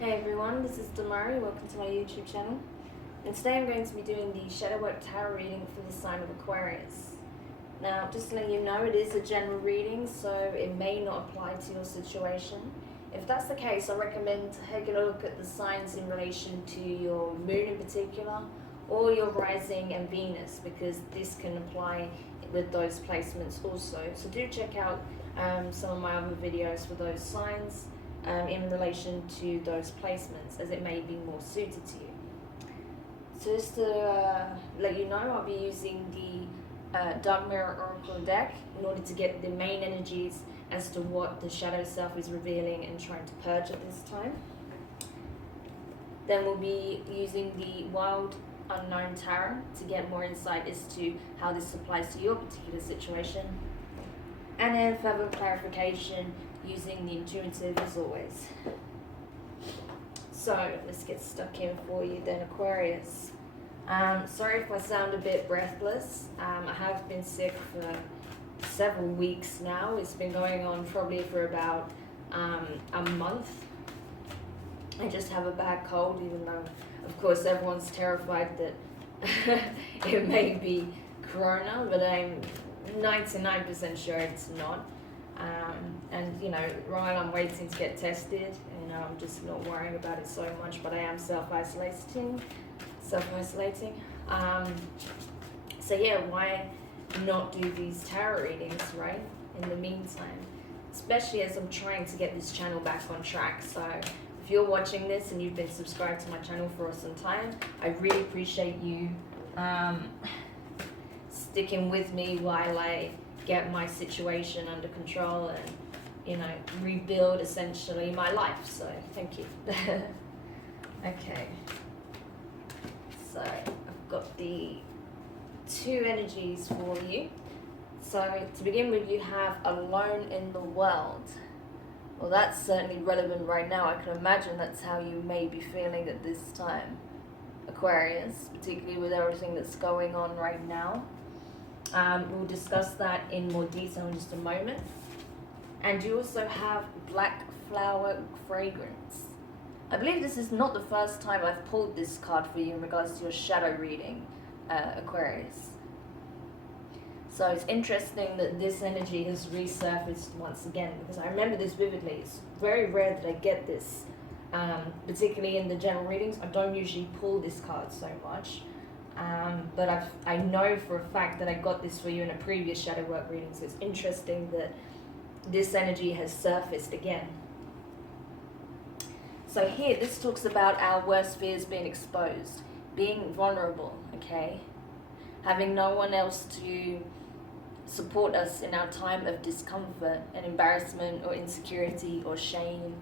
Hey everyone, this is Demari. Welcome to my YouTube channel. And today I'm going to be doing the Shadow Work Tarot reading for the sign of Aquarius. Now, just to let you know, it is a general reading, so it may not apply to your situation. If that's the case, I recommend taking a look at the signs in relation to your moon in particular, or your rising and Venus, because this can apply with those placements also. So do check out some of my other videos for those signs. In relation to those placements, as it may be more suited to you. So just to let you know, I'll be using the Dark Mirror Oracle deck in order to get the main energies as to what the shadow self is revealing and trying to purge at this time. Then we'll be using the Wild Unknown Tarot to get more insight as to how this applies to your particular situation. And then further clarification using the intuitive as always. So let's get stuck in for you then, Aquarius. Sorry if I sound a bit breathless. I have been sick for several weeks now. It's been going on probably for about a month. I just have a bad cold, even though of course everyone's terrified that it may be corona, but I'm 99% sure it's not. And you know, while I'm waiting to get tested, you know, I'm just not worrying about it so much, but I am self-isolating. So yeah, why not do these tarot readings, right, in the meantime, especially as I'm trying to get this channel back on track. So if you're watching this and you've been subscribed to my channel for some time, I really appreciate you sticking with me while I get my situation under control and, you know, rebuild essentially my life. So thank you. Okay, so I've got the two energies for you. So to begin with, you have alone in the world. Well, that's certainly relevant right now. I can imagine that's how you may be feeling at this time, Aquarius, particularly with everything that's going on right now. We'll discuss that in more detail in just a moment. And you also have black flower fragrance. I believe this is not the first time I've pulled this card for you in regards to your shadow reading, Aquarius. So it's interesting that this energy has resurfaced once again, because I remember this vividly. It's very rare that I get this, particularly in the general readings. I don't usually pull this card so much. But I know for a fact that I got this for you in a previous shadow work reading, so it's interesting that this energy has surfaced again. So here, this talks about our worst fears being exposed, being vulnerable, okay? Having no one else to support us in our time of discomfort and embarrassment or insecurity or shame,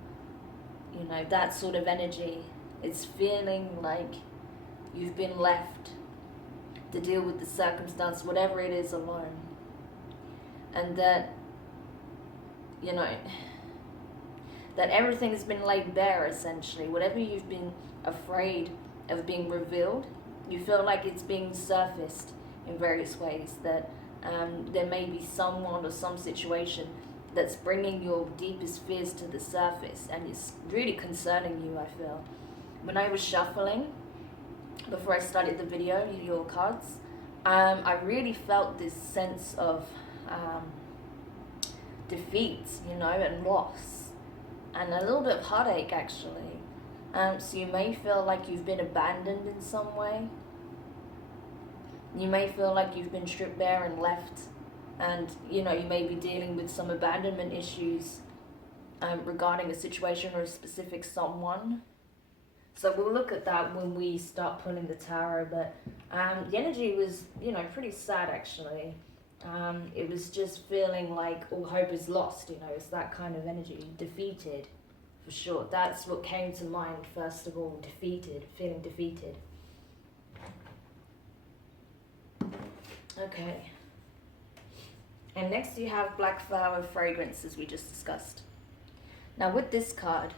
you know, that sort of energy. It's feeling like you've been left to deal with the circumstance, whatever it is, alone. And that, you know, that everything has been laid bare, essentially. Whatever you've been afraid of being revealed, you feel like it's being surfaced in various ways. That there may be someone or some situation that's bringing your deepest fears to the surface, and it's really concerning you, I feel. When I was shuffling, before I started the video, your cards, I really felt this sense of defeat, you know, and loss, and a little bit of heartache, actually. So you may feel like you've been abandoned in some way. You may feel like you've been stripped bare and left, and, you know, you may be dealing with some abandonment issues regarding a situation or a specific someone. So we'll look at that when we start pulling the tarot, but the energy was, you know, pretty sad, actually. It was just feeling like all hope is lost, you know. It's that kind of energy, defeated, for sure. That's what came to mind, first of all, defeated, feeling defeated. Okay. And next you have black flower fragrance, as we just discussed. Now with this card,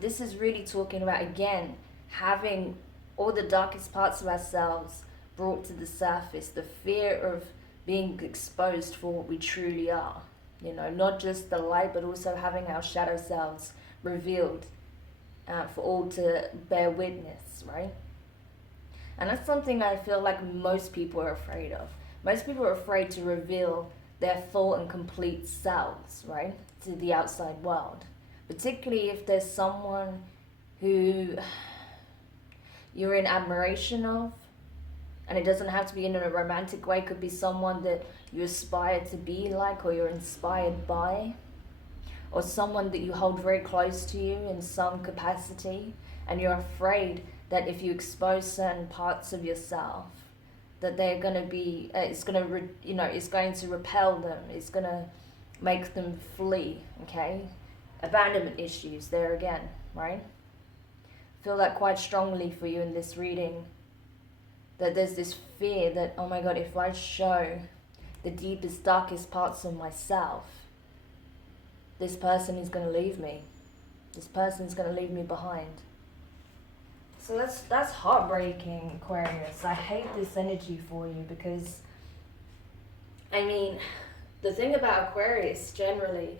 this is really talking about, again, having all the darkest parts of ourselves brought to the surface, the fear of being exposed for what we truly are. You know, not just the light, but also having our shadow selves revealed for all to bear witness, right? And that's something I feel like most people are afraid of. Most people are afraid to reveal their full and complete selves, right, to the outside world. Particularly if there's someone who you're in admiration of, and it doesn't have to be in a romantic way. It could be someone that you aspire to be like, or you're inspired by, or someone that you hold very close to you in some capacity, and you're afraid that if you expose certain parts of yourself, that they're going to be, it's going to, it's going to repel them. It's going to make them flee. Okay, abandonment issues there again, right? Feel that quite strongly for you in this reading. That there's this fear that, oh my God, if I show the deepest, darkest parts of myself, this person is going to leave me. This person is going to leave me behind. So that's heartbreaking, Aquarius. I hate this energy for you because, I mean, the thing about Aquarius generally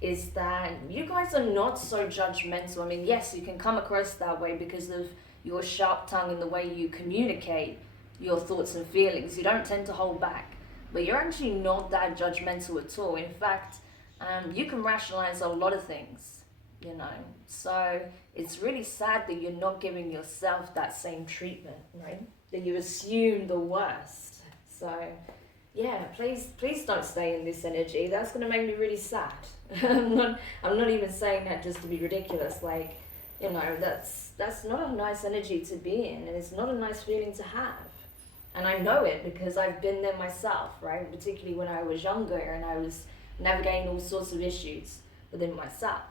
is that you guys are not so judgmental. I mean, yes, you can come across that way because of your sharp tongue and the way you communicate your thoughts and feelings. You don't tend to hold back, but you're actually not that judgmental at all. In fact, you can rationalize a lot of things, so it's really sad that you're not giving yourself that same treatment, right? That you assume the worst. So yeah, please don't stay in this energy. That's going to make me really sad. I'm not even saying that just to be ridiculous. Like, that's not a nice energy to be in, and it's not a nice feeling to have. And I know it because I've been there myself, right? Particularly when I was younger and I was navigating all sorts of issues within myself.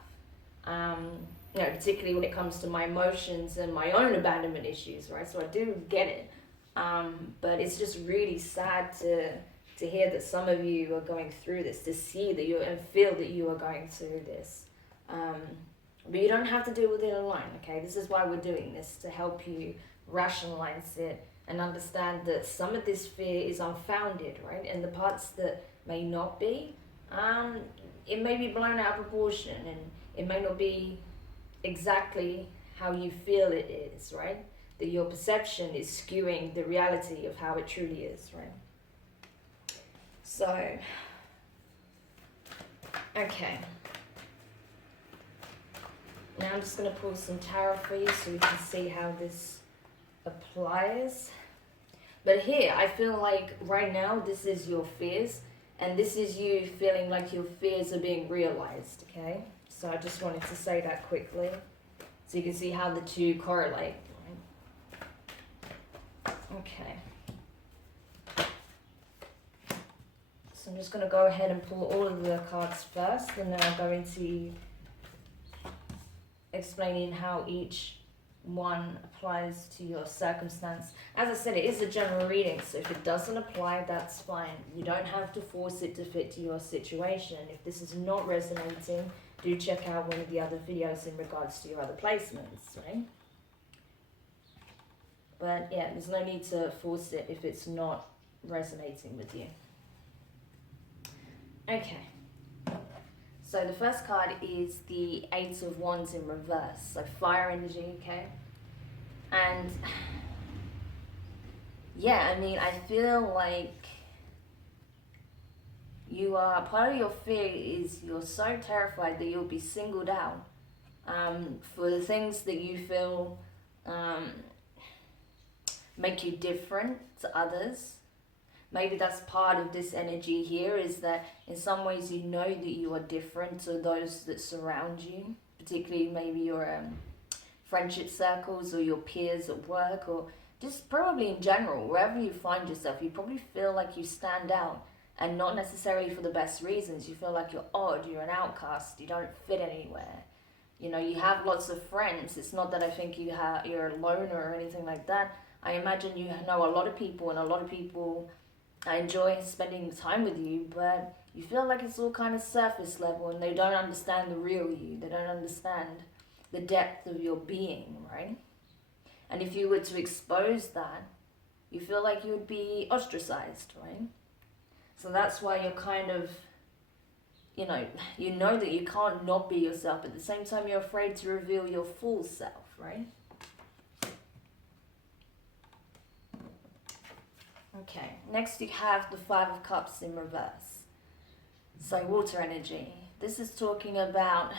Particularly when it comes to my emotions and my own abandonment issues, right? So I do get it. But it's just really sad to hear that some of you are going through this, to see that you and feel that you are going through this. But you don't have to deal with it alone, okay? This is why we're doing this, to help you rationalize it and understand that some of this fear is unfounded, right? And the parts that may not be, it may be blown out of proportion, and it may not be exactly how you feel it is, right? That your perception is skewing the reality of how it truly is, right? So, okay. Now I'm just going to pull some tarot for you so we can see how this applies. But here, I feel like right now this is your fears, and this is you feeling like your fears are being realized, okay? So I just wanted to say that quickly so you can see how the two correlate. Right? Okay. So I'm just going to go ahead and pull all of the cards first, and then I'll go into explaining how each one applies to your circumstance. As I said, it is a general reading, so if it doesn't apply, that's fine. You don't have to force it to fit to your situation. If this is not resonating, do check out one of the other videos in regards to your other placements, right? But yeah, there's no need to force it if it's not resonating with you. Okay. So the first card is the Eight of Wands in reverse. So fire energy, okay? And yeah, I mean, I feel like you are, part of your fear is you're so terrified that you'll be singled out for the things that you feel make you different to others. Maybe that's part of this energy here, is that in some ways you know that you are different to those that surround you, particularly maybe your friendship circles or your peers at work, or just probably in general, wherever you find yourself, you probably feel like you stand out, and not necessarily for the best reasons. You feel like you're odd, you're an outcast, you don't fit anywhere. You know, you have lots of friends. It's not that I think you're a loner or anything like that. I imagine you know a lot of people, and a lot of people enjoy spending time with you, but you feel like it's all kind of surface level, and they don't understand the real you. They don't understand the depth of your being, right? And if you were to expose that, you feel like you would be ostracized, right? So that's why you're kind of, you know that you can't not be yourself, but at the same time you're afraid to reveal your full self, right? Okay, next you have the Five of Cups in reverse. So water energy. This is talking about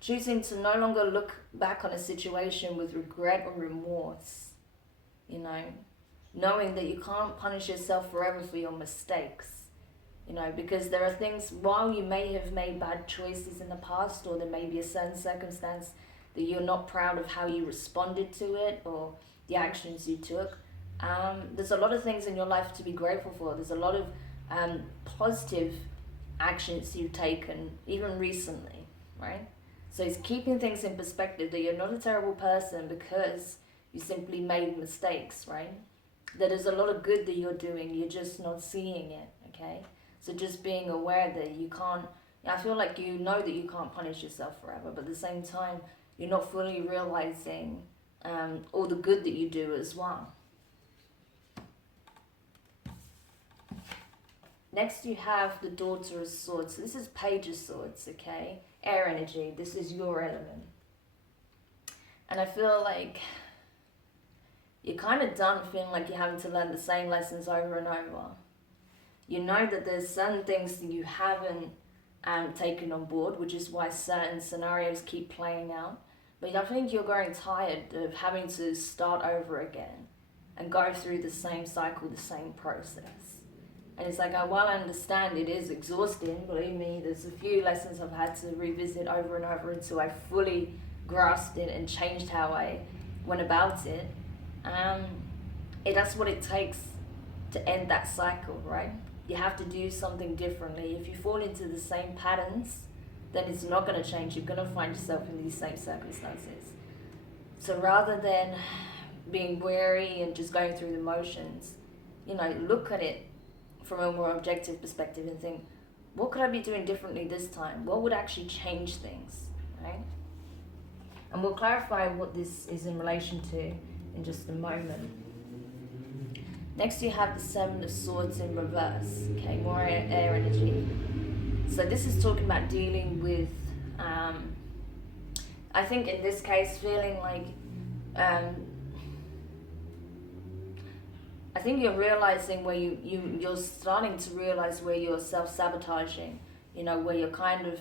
choosing to no longer look back on a situation with regret or remorse. Knowing that you can't punish yourself forever for your mistakes. Because there are things, while you may have made bad choices in the past, or there may be a certain circumstance that you're not proud of how you responded to it or the actions you took, there's a lot of things in your life to be grateful for. There's a lot of positive actions you've taken, even recently, right? So it's keeping things in perspective, that you're not a terrible person because you simply made mistakes, right? That there's a lot of good that you're doing, you're just not seeing it, okay? So just being aware that you can't, I feel like you know that you can't punish yourself forever, but at the same time, you're not fully realizing all the good that you do as well. Next you have the Daughter of Swords. So this is Page of Swords, okay? Air energy, this is your element. And I feel like you're kind of done feeling like you're having to learn the same lessons over and over. You know that there's certain things that you haven't taken on board, which is why certain scenarios keep playing out. But I think you're growing tired of having to start over again and go through the same cycle, the same process. And it's like, while I understand it is exhausting, believe me, there's a few lessons I've had to revisit over and over until I fully grasped it and changed how I went about it. That's what it takes to end that cycle, right? You have to do something differently. If you fall into the same patterns, then it's not going to change. You're going to find yourself in these same circumstances. So rather than being weary and just going through the motions, look at it from a more objective perspective and think, what could I be doing differently this time? What would actually change things, right? And we'll clarify what this is in relation to in just a moment. Next you have the Seven of Swords in reverse, okay, more air energy. So this is talking about dealing with, I think in this case, feeling like, I think you're realizing where you're starting to realize where you're self-sabotaging, where you're kind of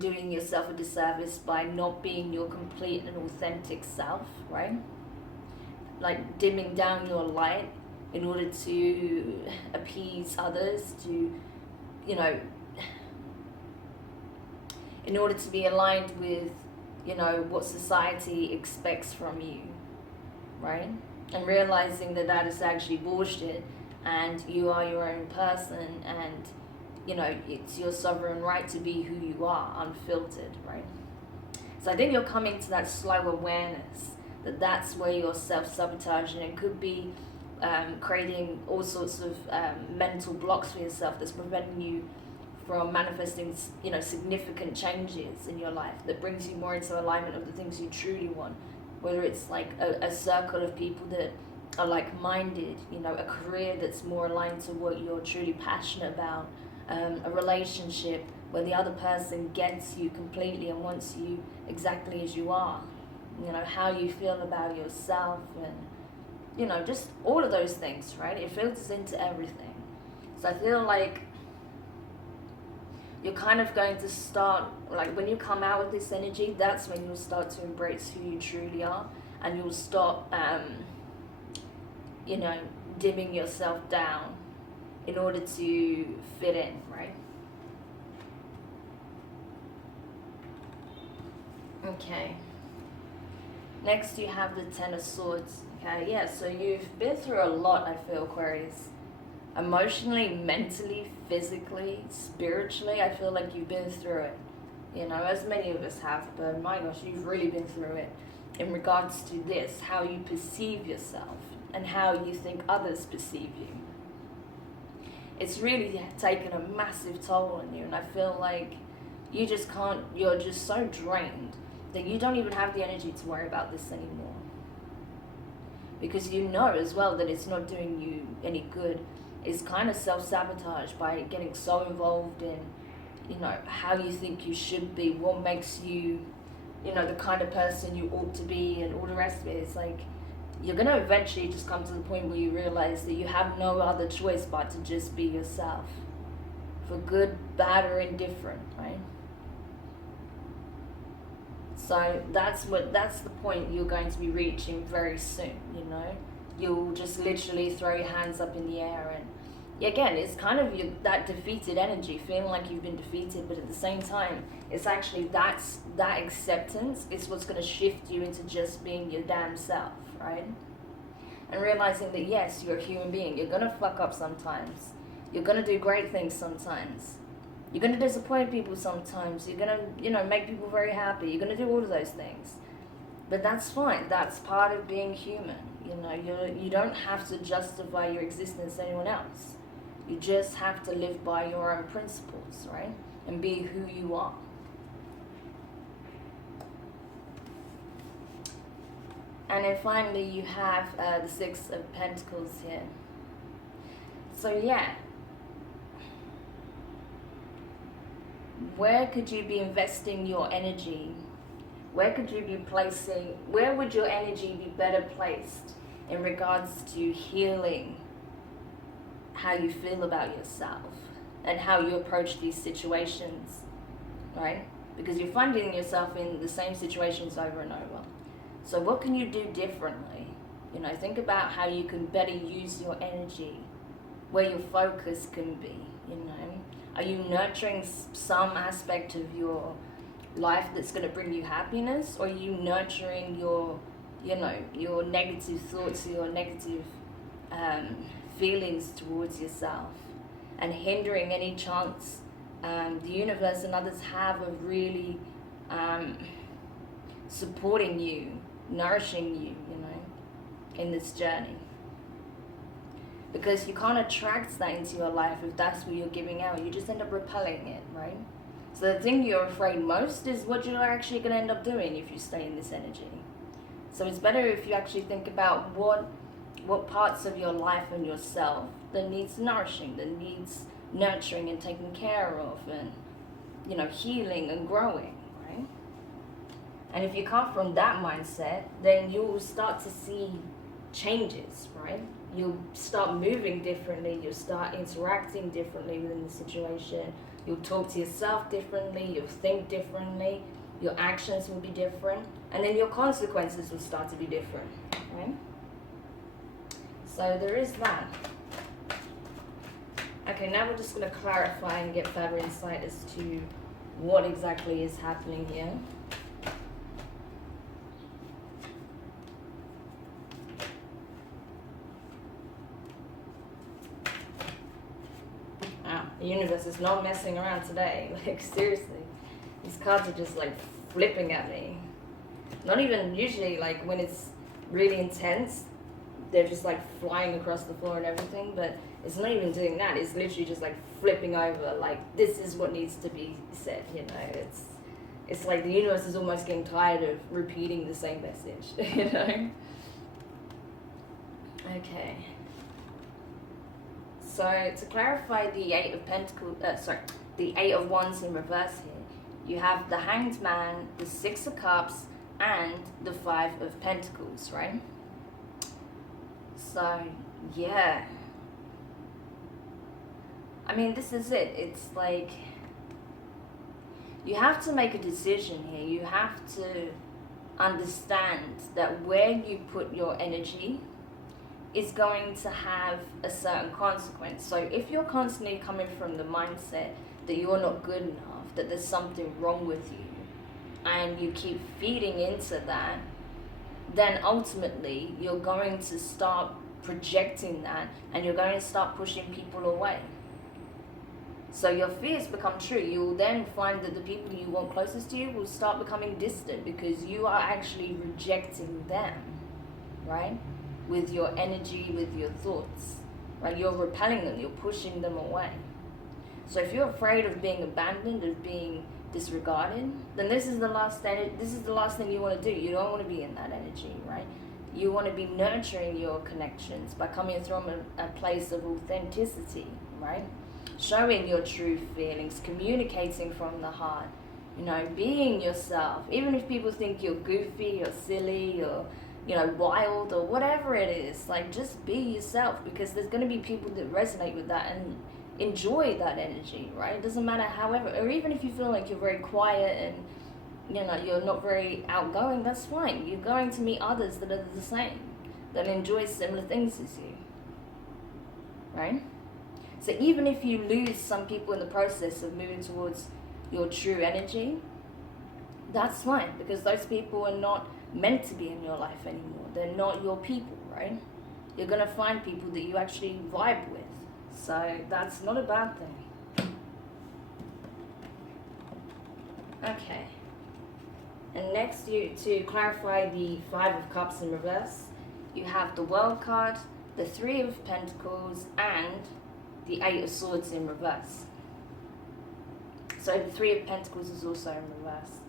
doing yourself a disservice by not being your complete and authentic self, right? Like dimming down your light in order to appease others, to, in order to be aligned with, what society expects from you, right? And realizing that that is actually bullshit, and you are your own person, and it's your sovereign right to be who you are, unfiltered, right? So I think you're coming to that slow awareness that that's where you're self-sabotaging. It could be creating all sorts of mental blocks for yourself that's preventing you from manifesting significant changes in your life that brings you more into alignment of the things you truly want. Whether it's like a circle of people that are like-minded, a career that's more aligned to what you're truly passionate about, a relationship where the other person gets you completely and wants you exactly as you are, how you feel about yourself, and, just all of those things, right? It filters into everything. So I feel like you're kind of going to start, like when you come out with this energy, that's when you'll start to embrace who you truly are, and you'll stop, dimming yourself down in order to fit in, right? Okay. Next you have the Ten of Swords. Okay, yeah, so you've been through a lot, I feel, Aquarius. Emotionally, mentally, physically, spiritually, I feel like you've been through it. As many of us have, but my gosh, you've really been through it in regards to this, how you perceive yourself and how you think others perceive you. It's really taken a massive toll on you, and I feel like you just can't, you're just so drained that you don't even have the energy to worry about this anymore. Because you know as well that it's not doing you any good. is kind of self-sabotage by getting so involved in, you know, how you think you should be, what makes you, you know, the kind of person you ought to be, and all the rest of it. It's like, you're going to eventually just come to the point where you realize that you have no other choice but to just be yourself, for good, bad, or indifferent, right? So that's the point you're going to be reaching very soon, you know. You'll just literally throw your hands up in the air, and again, it's kind of that defeated energy, feeling like you've been defeated, but at the same time, it's actually that acceptance is what's going to shift you into just being your damn self, right? And realizing that yes, you're a human being. You're going to fuck up sometimes. You're going to do great things sometimes. You're going to disappoint people sometimes. You're going to, you know, make people very happy. You're going to do all of those things. But that's fine. That's part of being human. You know, you don't have to justify your existence to anyone else. You just have to live by your own principles, right? And be who you are. And then finally, you have the Six of Pentacles here. So yeah. Where could you be investing your energy? Where could you be placing, where would your energy be better placed in regards to healing how you feel about yourself and how you approach these situations, right? Because you're finding yourself in the same situations over and over. So what can you do differently? You know, think about how you can better use your energy, where your focus can be, you know. Are you nurturing some aspect of your life that's going to bring you happiness, or are you nurturing your, you know, your negative thoughts, your negative feelings towards yourself, and hindering any chance the universe and others have of really supporting you, nourishing you, you know, in this journey? Because you can't attract that into your life if that's what you're giving out. You just end up repelling it, right? So the thing you're afraid most is what you're actually going to end up doing if you stay in this energy. So it's better if you actually think about what parts of your life and yourself that needs nourishing, that needs nurturing and taking care of, and, you know, healing and growing, right? And if you come from that mindset, then you'll start to see changes, right? You'll start moving differently, you'll start interacting differently within the situation, you'll talk to yourself differently, you'll think differently, your actions will be different, and then your consequences will start to be different, right? So there is that. Okay, now we're just going to clarify and get further insight as to what exactly is happening here. The universe is not messing around today. Like, seriously. These cards are just, like, flipping at me. Not even usually, like, when it's really intense, they're just, like, flying across the floor and everything. But it's not even doing that. It's literally just, like, flipping over. Like, this is what needs to be said, you know. It's like the universe is almost getting tired of repeating the same message, you know. Okay. So to clarify the Eight of Pentacles, the Eight of Wands in reverse here, you have the Hanged Man, the Six of Cups, and the Five of Pentacles, right? So, yeah. I mean, this is it. It's like, you have to make a decision here. You have to understand that where you put your energy is going to have a certain consequence. So if you're constantly coming from the mindset that you're not good enough, that there's something wrong with you, and you keep feeding into that, then ultimately you're going to start projecting that, and you're going to start pushing people away. So your fears become true. You will then find that the people you want closest to you will start becoming distant, because you are actually rejecting them, right? With your energy, with your thoughts, right? You're repelling them, you're pushing them away. So if you're afraid of being abandoned, of being disregarded, then this is the last thing you want to do. You don't want to be in that energy, right? You want to be nurturing your connections by coming from a place of authenticity, right? Showing your true feelings, communicating from the heart, being yourself. Even if people think you're goofy or silly or, wild or whatever it is, like, just be yourself, because there's going to be people that resonate with that and enjoy that energy, right? It doesn't matter however, or even if you feel like you're very quiet and you're not very outgoing, that's fine. You're going to meet others that are the same, that enjoy similar things as you, right? So even if you lose some people in the process of moving towards your true energy, that's fine, because those people are not meant to be in your life anymore. They're not your people, right? You're going to find people that you actually vibe with. So that's not a bad thing. Okay. And next, to clarify the Five of Cups in reverse, you have the World card, the Three of Pentacles, and the Eight of Swords in reverse. So the Three of Pentacles is also in reverse.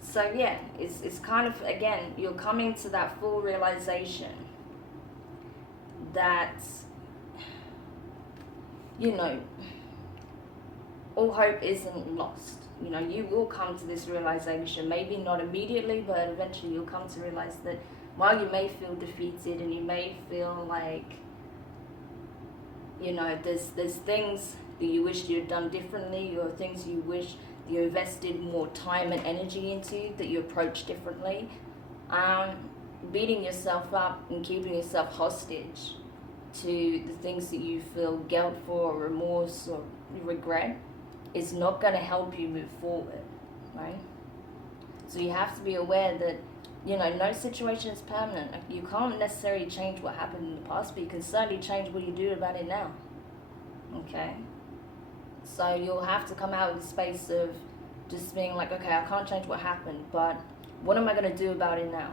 So yeah, it's kind of, again, you're coming to that full realization that, all hope isn't lost. You will come to this realization, maybe not immediately, but eventually you'll come to realize that while you may feel defeated and you may feel like, there's things that you wish you had done differently, or things you wish you invested more time and energy into, that you approach differently, beating yourself up and keeping yourself hostage to the things that you feel guilt for, or remorse, or regret, is not going to help you move forward, right? So you have to be aware that, no situation is permanent. You can't necessarily change what happened in the past, but you can certainly change what you do about it now, okay? So you'll have to come out of the space of just being like, okay, I can't change what happened, but what am I going to do about it now,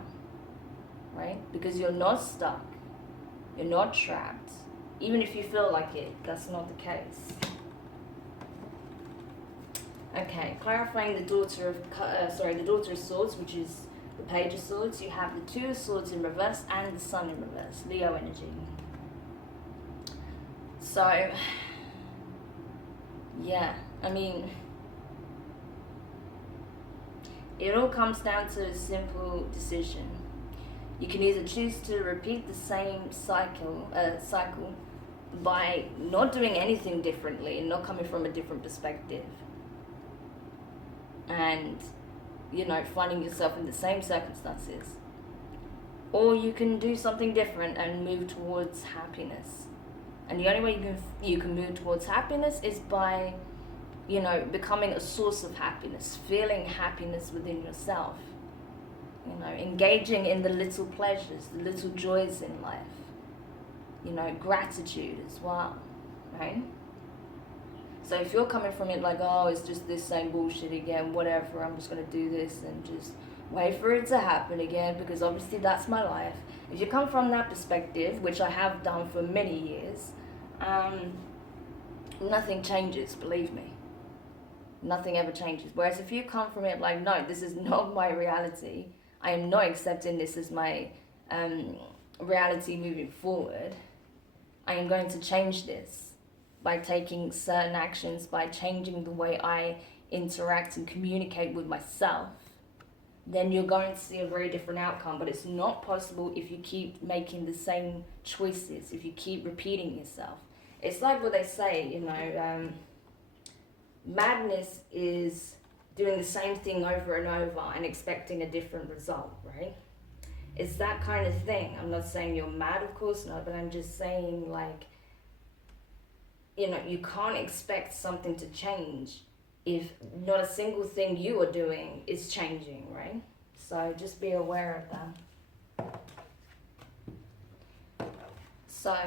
right? Because you're not stuck. You're not trapped. Even if you feel like it, that's not the case. Okay, clarifying the Daughter of Swords, which is the Page of Swords. You have the Two of Swords in reverse and the Sun in reverse, Leo energy. So, yeah, I mean, it all comes down to a simple decision. You can either choose to repeat the same cycle by not doing anything differently and not coming from a different perspective, and finding yourself in the same circumstances, or you can do something different and move towards happiness. And the only way you can move towards happiness is by becoming a source of happiness, feeling happiness within yourself, engaging in the little pleasures, the little joys in life, gratitude as well, right? So if you're coming from it like, oh, it's just this same bullshit again, whatever, I'm just going to do this and just wait for it to happen again, because obviously that's my life. If you come from that perspective, which I have done for many years, nothing changes, believe me. Nothing ever changes. Whereas if you come from it like, no, this is not my reality, I am not accepting this as my reality moving forward, I am going to change this by taking certain actions, by changing the way I interact and communicate with myself, then you're going to see a very different outcome. But it's not possible if you keep making the same choices, if you keep repeating yourself. It's like what they say, madness is doing the same thing over and over and expecting a different result, right? It's that kind of thing. I'm not saying you're mad, of course not, but I'm just saying, like, you can't expect something to change if not a single thing you are doing is changing, right? So just be aware of that. So,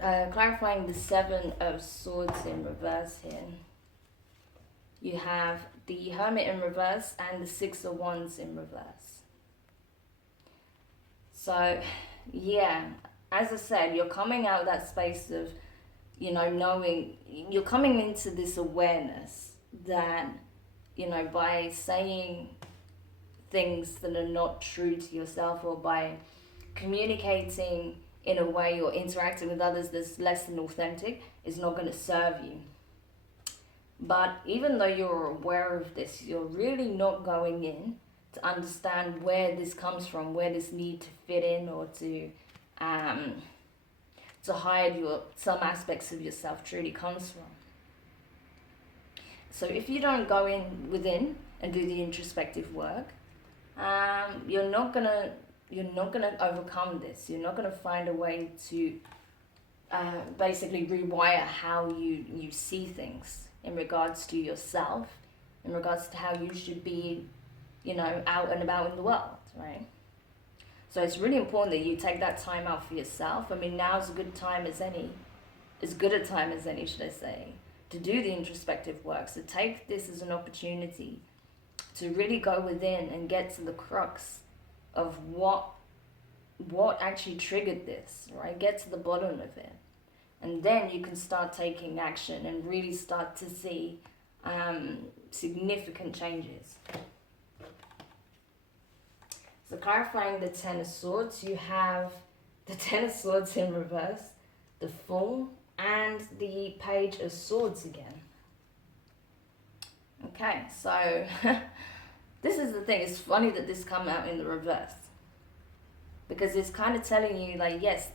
clarifying the Seven of Swords in reverse here. You have the Hermit in reverse and the Six of Wands in reverse. So, yeah, as I said, you're coming out of that space of, knowing, you're coming into this awareness that, by saying things that are not true to yourself, or by communicating in a way or interacting with others that's less than authentic, is not going to serve you. But even though you're aware of this, you're really not going in to understand where this comes from, where this need to fit in, or to hide some aspects of yourself truly comes from. So if you don't go in within and do the introspective work, you're not gonna overcome this. You're not gonna find a way to basically rewire how you see things in regards to yourself, in regards to how you should be, out and about in the world, right? So it's really important that you take that time out for yourself. I mean, now's as good a time as any, should I say, to do the introspective work. So take this as an opportunity to really go within and get to the crux of what actually triggered this, right? Get to the bottom of it. And then you can start taking action and really start to see significant changes. So clarifying the Ten of Swords, you have the Ten of Swords in reverse, the Fool, and the Page of Swords again. Okay, so this is the thing. It's funny that this come out in the reverse, because it's kind of telling you, like, yes,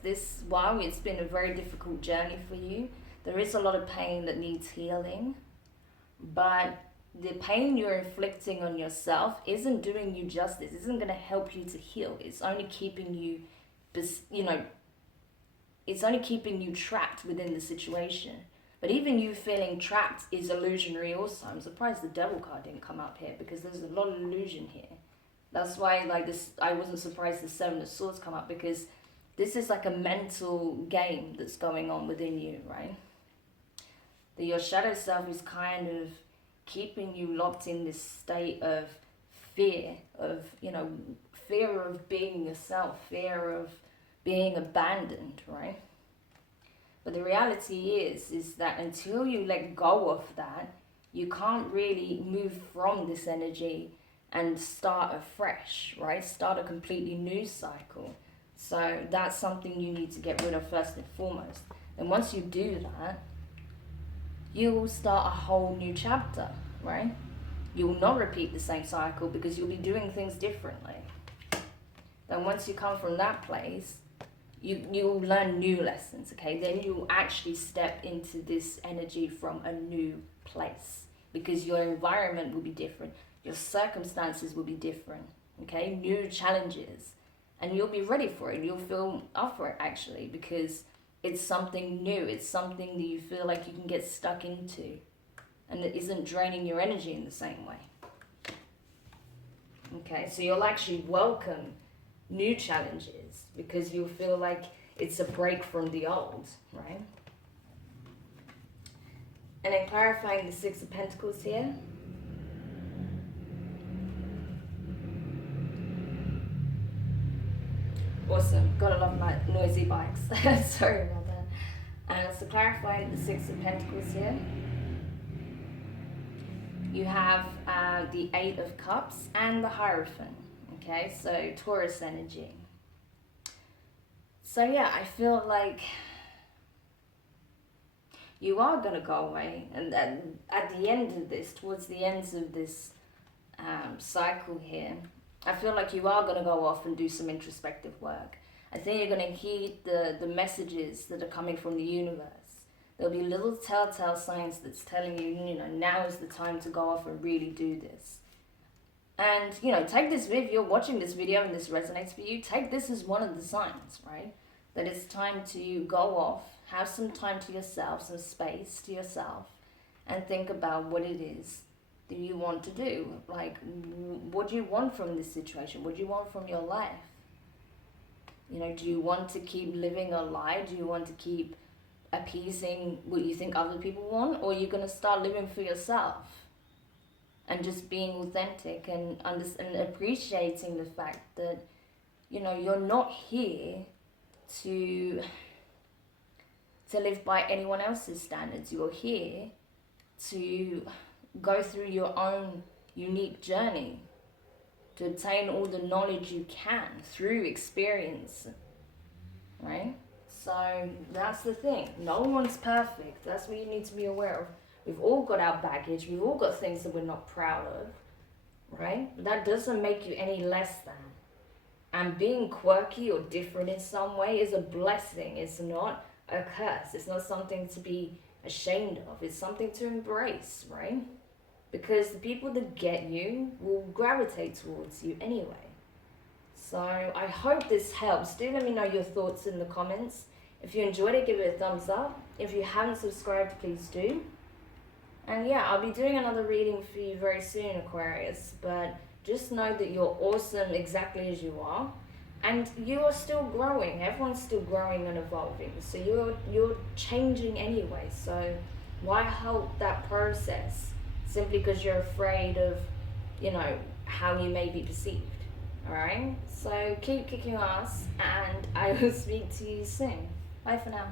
while it's been a very difficult journey for you, there is a lot of pain that needs healing, but the pain you're inflicting on yourself isn't doing you justice, isn't going to help you to heal. It's only keeping you, it's only keeping you trapped within the situation. But even you feeling trapped is illusionary also. I'm surprised the Devil card didn't come up here, because there's a lot of illusion here. That's why, I wasn't surprised the Seven of Swords come up, because this is like a mental game that's going on within you, right? That your shadow self is kind of keeping you locked in this state of fear of, fear of being yourself, fear of being abandoned, right? But the reality is that until you let go of that, you can't really move from this energy and start afresh, right? Start a completely new cycle. So that's something you need to get rid of first and foremost. And once you do that, you will start a whole new chapter, right? You will not repeat the same cycle, because you'll be doing things differently. Then once you come from that place, you'll learn new lessons, okay? Then you'll actually step into this energy from a new place, because your environment will be different. Your circumstances will be different, okay? New challenges. And you'll be ready for it. You'll feel up for it, actually, because it's something new. It's something that you feel like you can get stuck into, and it isn't draining your energy in the same way. Okay, so you'll actually welcome new challenges, because you'll feel like it's a break from the old, right? And then clarifying the Six of Pentacles here. Awesome. Gotta love my noisy bikes. Sorry about that. So clarifying the Six of Pentacles here. You have the Eight of Cups and the Hierophant. Okay, so Taurus energy. So yeah, I feel like you are gonna go away, and then at the end of this, towards the ends of this cycle here, I feel like you are going to go off and do some introspective work. I think you're going to heed the messages that are coming from the universe. There'll be little telltale signs that's telling you, now is the time to go off and really do this. And, take this, if you're watching this video and this resonates for you, take this as one of the signs, right? That it's time to go off, have some time to yourself, some space to yourself, and think about what it is do you want to do? Like, what do you want from this situation? What do you want from your life? Do you want to keep living a lie? Do you want to keep appeasing what you think other people want? Or are you going to start living for yourself and just being authentic and appreciating the fact that, you're not here to live by anyone else's standards. You're here to go through your own unique journey, to obtain all the knowledge you can through experience, right? So that's the thing. No one's perfect. That's what you need to be aware of. We've all got our baggage. We've all got things that we're not proud of, right? But that doesn't make you any less than. And being quirky or different in some way is a blessing. It's not a curse. It's not something to be ashamed of. It's something to embrace, right? Because the people that get you will gravitate towards you anyway. So I hope this helps. Do let me know your thoughts in the comments. If you enjoyed it, give it a thumbs up. If you haven't subscribed, please do. And yeah, I'll be doing another reading for you very soon, Aquarius. But just know that you're awesome exactly as you are. And you are still growing. Everyone's still growing and evolving. So you're changing anyway. So why halt that process simply because you're afraid of, you know, how you may be perceived? Alright? So keep kicking ass, and I will speak to you soon. Bye for now.